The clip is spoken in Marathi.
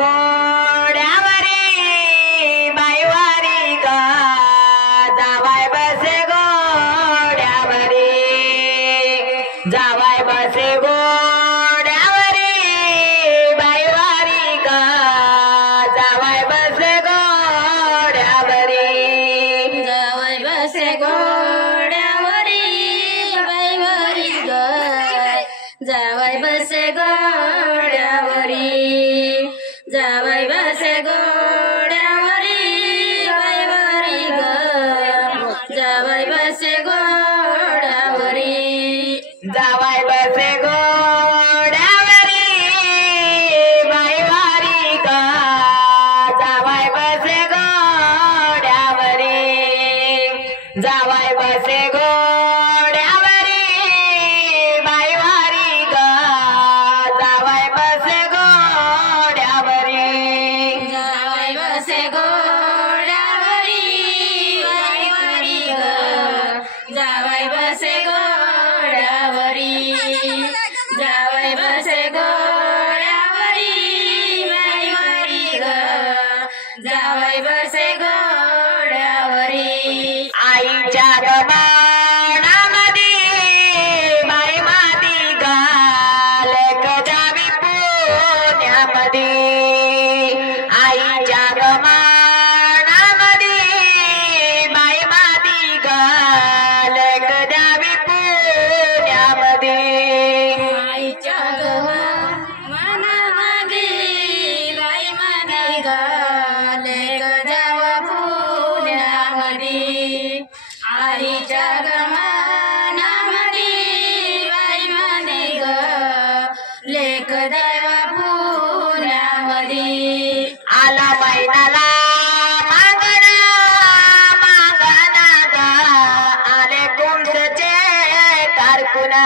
घोड्यावरी बाईवारी ग जावाय बसे घोड्यावरी जावाय बसे घोड्यावरी बाईवारी ग जावाय बसे घोड्यावरी जावाय बसे घोड्यावरी बाईवारी ग जावाय बसे घोड्यावरी जावाय बसे घोड्यावरी बाईवारी ग जावाय बसे घोड्यावरी जावाय बसे घोड्यावरी बाईवारी ग जावाय बसे घोड्यावरी जावाय बसे घोड्यावरी बाईवारी ग जावाय बसे घोड्यावरी जावाय बसे घोड्यावरी बाईवारी ग जावाय बसे घोड्यावरी जावाय बसे घोड्यावरी बाईवारी ग जावाय बसे घोड्यावरी आईच्या गमाणामध्ये बाई माती लेक जावी पुण्यामध्ये आईच्या गमाणामध्ये बाई माती लेक जावी पुण्यामध्ये आईच्या मनामध्ये बाई मध्ये गाले जावा पुण्यामध्ये आईच्या मनामध्ये बाई मध्ये लेक देवा पुण्यामध्ये आला महिनाला मागणा मागणा ग आले कुंभचे कारकुना